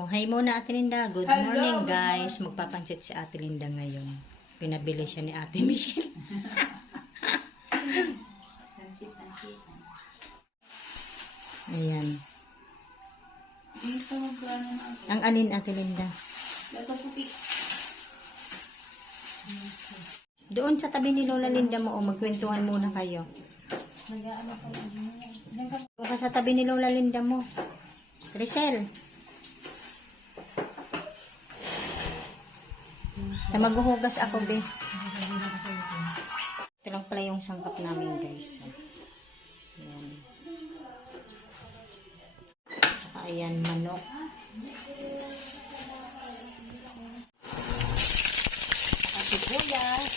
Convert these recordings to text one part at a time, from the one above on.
Oh, hi muna Ate Linda. Good morning guys. Magpapansit si Ate Linda ngayon. Pinabili siya ni Ate Michelle. Ayan. Ang alin Ate Linda? Doon sa tabi ni Lola Linda mo, magkwentuhan muna kayo. Baka sa tabi ni Lola Linda mo. Rizal. Na maghuhugas ako, be. Ito lang pala yung sangkap namin, guys. Ayan. Saka ayan, manok. Saka sibuyas.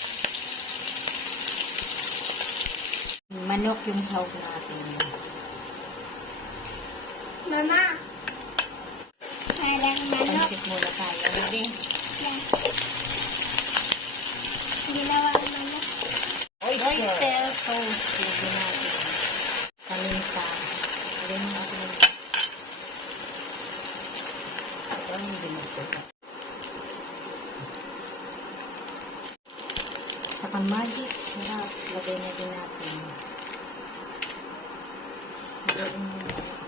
Manok yung sahog natin. Mama, parang manok. Pansit muna tayo, be. Ginawang manok. Oyster toast. Lagyan natin. Paminta. Lagyan natin. Ito ang ginagawa. Saka magic sarap. Lagay na din natin. Lagyan natin.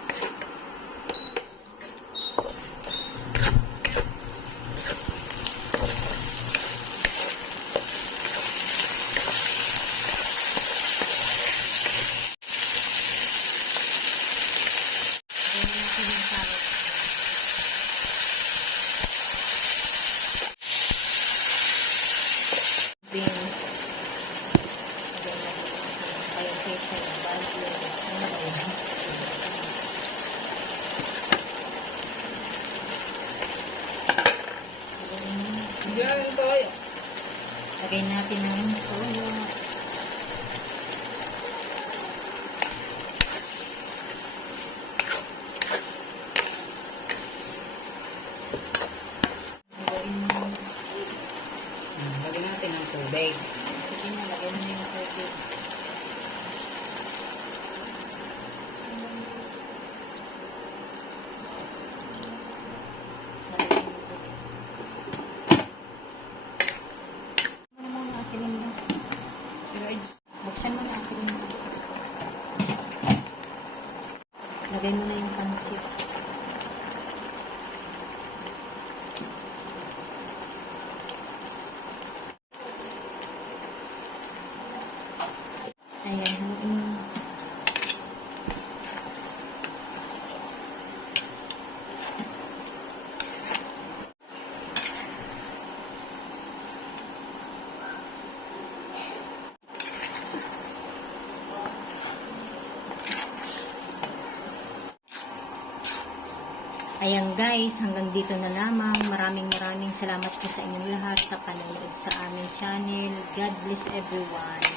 Beans. Kayong kitchen. Bagyo. Ano ba yun? Lagay natin ng toyo. Lagyan natin ng tubig. Sige na, lagay mo na yung tubig. Ano mo na Ate Linda? Buksan mo na Ate Linda. Lagay mo na yung pansit. Ayan, Ayan guys, hanggang dito na lamang. Maraming salamat po sa inyong lahat sa panonood sa aming channel. God bless everyone.